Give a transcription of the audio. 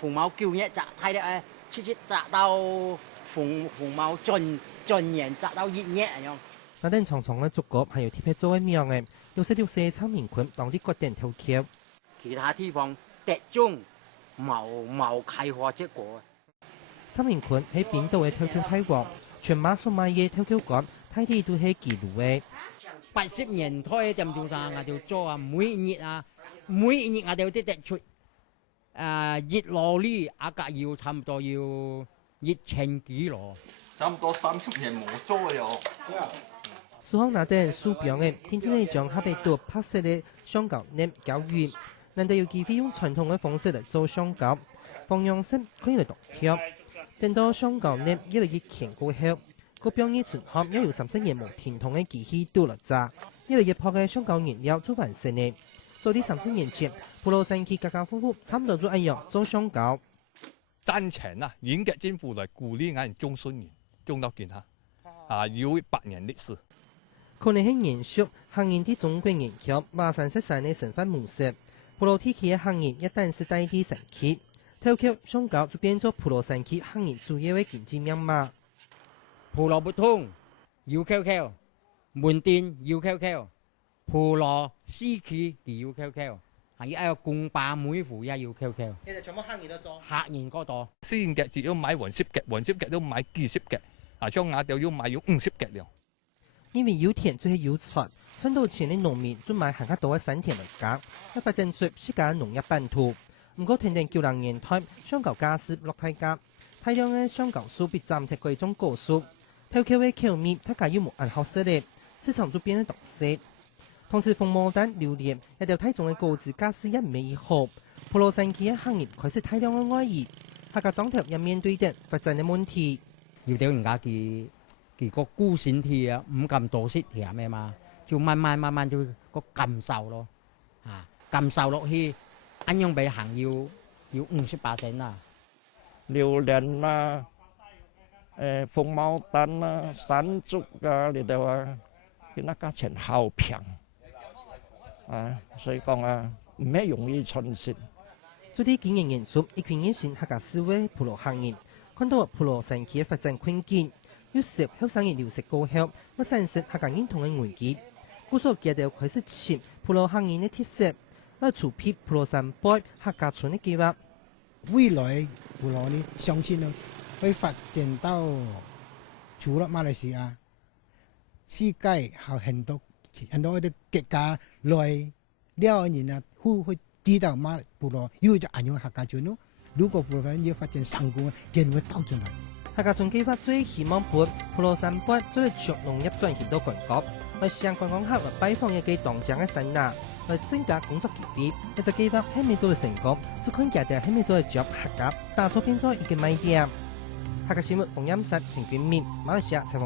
鳳毛9月摘睇咧，直接摘到鳳毛盡年摘到1月咁樣。那等長長嘅竹竿係由鐵皮做嘅苗嘅，有些蒼蠅菌當啲骨頂跳橋。其他地方特種冇開花結果。蒼蠅菌喺邊度嘅跳橋大王，全馬所買嘅跳橋杆，睇啲都係記錄嘅。80年代點做啥我哋做啊，每一日我哋都得出熱羅哩，價要差唔多要1000幾羅。差唔多30年冇做咗。蘇康那等樹標嘅，天天嚟將黑白度拍攝嘅香蕉葉攪勻，人哋有機會用傳統嘅方式嚟做香蕉，放樣式可以嚟度跳。等到香蕉葉越嚟越乾過後，個表面存合一由30年冇傳統嘅機器倒落炸，越嚟越薄嘅香蕉原料做完成嘅。做啲30年前，普羅山區家家戶戶差唔多都一樣做香蕉。賺錢啊！應該政府嚟鼓勵我哋種順年，種到健康。有100年歷史。可能係延續行業啲中國研究馬山石山嘅生產模式，普羅地區嘅行業一旦是帶啲神奇，跳橋香蕉就變咗普羅山區行業主要嘅經濟命脈。普羅不通要 QQ， 門店要 QQ， 普羅市區要 QQ， 還要公辦每戶也要 QQ。其實全部行業都做。客人嗰度，私人嘅只要買黃色嘅，黃色嘅都買幾色嘅，將雅就要買用5色嘅了。因為有田就係有財，賺到錢嘅農民專買更加多嘅產田嚟耕，一發展出世界農業版圖。唔過天天90年代，香蕉價是落大價，大量嘅香蕉樹被斬成貴重果樹，跳橋嘅橋面大家要冇按好勢力，市場就變得獨色。同時，鳳毛丹、榴蓮一條大眾嘅果子價是1美1盒，普羅山區嘅行業開始大量嘅外移，客家莊頭也面對的發展嘅問題。要到人家佢個孤線體啊，唔咁多色甜嘅嘛，就慢慢就個禁售咯，禁售落去，咁樣俾行要58%啦。榴蓮啊，鳳毛丹啊，山竹啊，你哋話佢那價錢好平，所以講唔係容易傳承。做啲經營研究，一群熱心客家思維普羅行業，看到普羅山區嘅發展困境。要涉後生意流失過後，我產生客家認同嘅危機。故所記得開始設普羅行業嘅特色，來籌備普羅山北客家村嘅計劃。未來普羅呢，相信呢會發展到除了馬來西亞，世界還有很多的國家來了人啊，會知道普羅有隻安樣客家村咯。如果普羅要發展成功，人會到進來。客家村計劃最希望把普羅山北做嚟農業轉型到全國，來向觀光客來拜訪一個當地嘅山拿，來增加工作機會。一隻計劃係未做到成功，就看價值係未做嚟將客家打造變咗一個賣點。客家新聞馮音室陳冠冕，馬來西亞採訪。